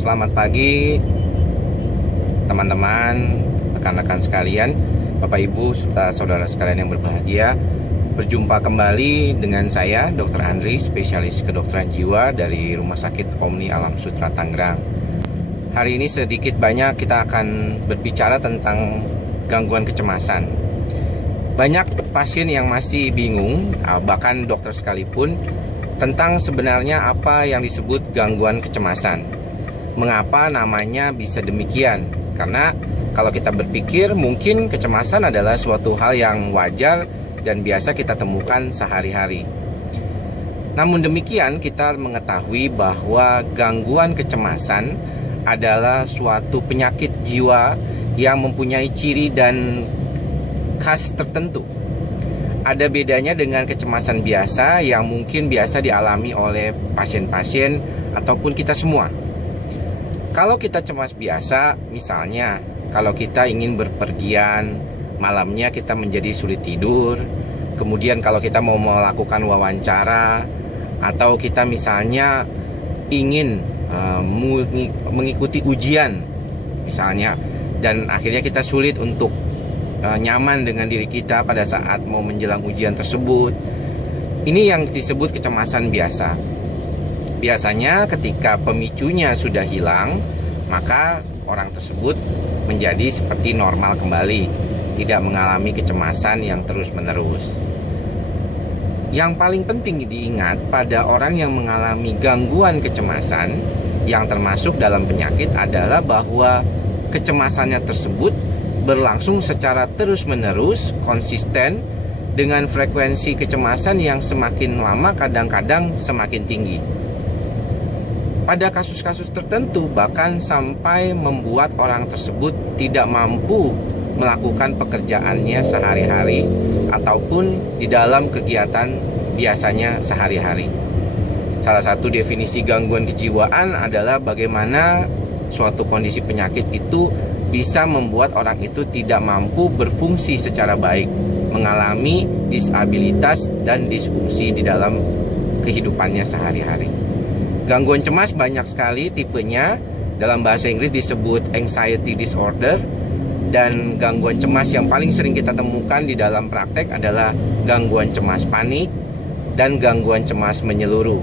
Selamat pagi teman-teman, rekan-rekan sekalian, Bapak Ibu serta saudara sekalian yang berbahagia. Berjumpa kembali dengan saya Dr. Andri, spesialis kedokteran jiwa dari Rumah Sakit Omni Alam Sutera Tangerang. Hari ini sedikit banyak kita akan berbicara tentang gangguan kecemasan. Banyak pasien yang masih bingung, bahkan dokter sekalipun, tentang sebenarnya apa yang disebut gangguan kecemasan. Mengapa namanya bisa demikian? Karena kalau kita berpikir mungkin kecemasan adalah suatu hal yang wajar dan biasa kita temukan sehari-hari. Namun demikian kita mengetahui bahwa gangguan kecemasan adalah suatu penyakit jiwa yang mempunyai ciri dan khas tertentu. Ada bedanya dengan kecemasan biasa yang mungkin biasa dialami oleh pasien-pasien ataupun kita semua. Kalau kita cemas biasa, misalnya kalau kita ingin berpergian, malamnya kita menjadi sulit tidur. Kemudian kalau kita mau melakukan wawancara, atau kita misalnya ingin mengikuti ujian misalnya, dan akhirnya kita sulit untuk nyaman dengan diri kita pada saat mau menjelang ujian tersebut. Ini yang disebut kecemasan biasa. Biasanya ketika pemicunya sudah hilang, maka orang tersebut menjadi seperti normal kembali, tidak mengalami kecemasan yang terus-menerus. Yang paling penting diingat pada orang yang mengalami gangguan kecemasan yang termasuk dalam penyakit adalah bahwa kecemasannya tersebut berlangsung secara terus-menerus, konsisten, dengan frekuensi kecemasan yang semakin lama kadang-kadang semakin tinggi. Pada kasus-kasus tertentu bahkan sampai membuat orang tersebut tidak mampu melakukan pekerjaannya sehari-hari ataupun di dalam kegiatan biasanya sehari-hari. Salah satu definisi gangguan kejiwaan adalah bagaimana suatu kondisi penyakit itu bisa membuat orang itu tidak mampu berfungsi secara baik, mengalami disabilitas dan disfungsi di dalam kehidupannya sehari-hari. Gangguan cemas banyak sekali tipenya, dalam bahasa Inggris disebut anxiety disorder, dan gangguan cemas yang paling sering kita temukan di dalam praktek adalah gangguan cemas panik dan gangguan cemas menyeluruh.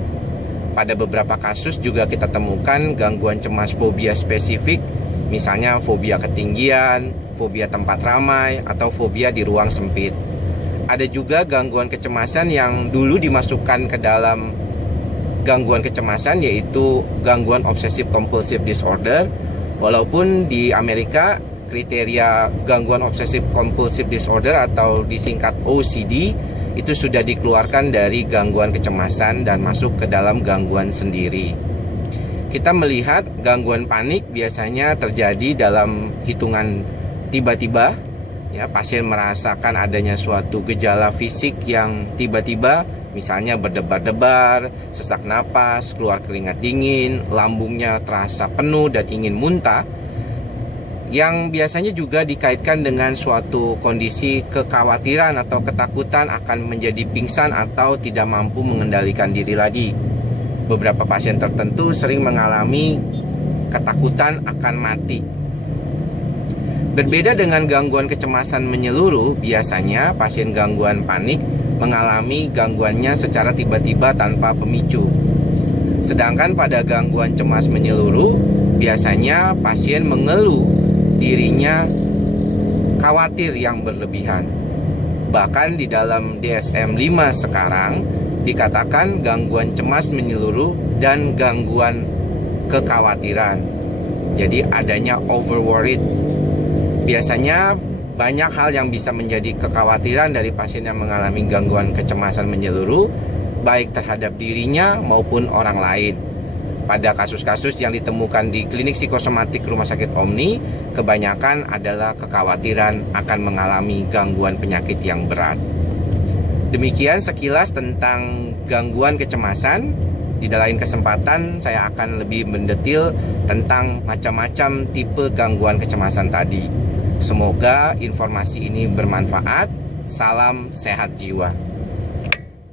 Pada beberapa kasus juga kita temukan gangguan cemas fobia spesifik, misalnya fobia ketinggian, fobia tempat ramai, atau fobia di ruang sempit. Ada juga gangguan kecemasan yang dulu dimasukkan ke dalam gangguan kecemasan, yaitu gangguan obsessive compulsive disorder. Walaupun di Amerika kriteria gangguan obsessive compulsive disorder atau disingkat OCD itu sudah dikeluarkan dari gangguan kecemasan dan masuk ke dalam gangguan sendiri. Kita melihat gangguan panik biasanya terjadi dalam hitungan tiba-tiba, ya, pasien merasakan adanya suatu gejala fisik yang tiba-tiba, misalnya berdebar-debar, sesak napas, keluar keringat dingin, lambungnya terasa penuh dan ingin muntah, yang biasanya juga dikaitkan dengan suatu kondisi kekhawatiran atau ketakutan akan menjadi pingsan atau tidak mampu mengendalikan diri lagi. Beberapa pasien tertentu sering mengalami ketakutan akan mati. Berbeda dengan gangguan kecemasan menyeluruh, biasanya pasien gangguan panik mengalami gangguannya secara tiba-tiba tanpa pemicu. Sedangkan pada gangguan cemas menyeluruh, biasanya pasien mengeluh dirinya khawatir yang berlebihan. Bahkan di dalam DSM-5 sekarang dikatakan gangguan cemas menyeluruh dan gangguan kekhawatiran. Jadi adanya over worried. Biasanya banyak hal yang bisa menjadi kekhawatiran dari pasien yang mengalami gangguan kecemasan menyeluruh, baik terhadap dirinya maupun orang lain. Pada kasus-kasus yang ditemukan di klinik psikosomatik Rumah Sakit Omni, kebanyakan adalah kekhawatiran akan mengalami gangguan penyakit yang berat. Demikian sekilas tentang gangguan kecemasan. Di lain kesempatan saya akan lebih mendetil tentang macam-macam tipe gangguan kecemasan tadi. Semoga informasi ini bermanfaat. Salam sehat jiwa.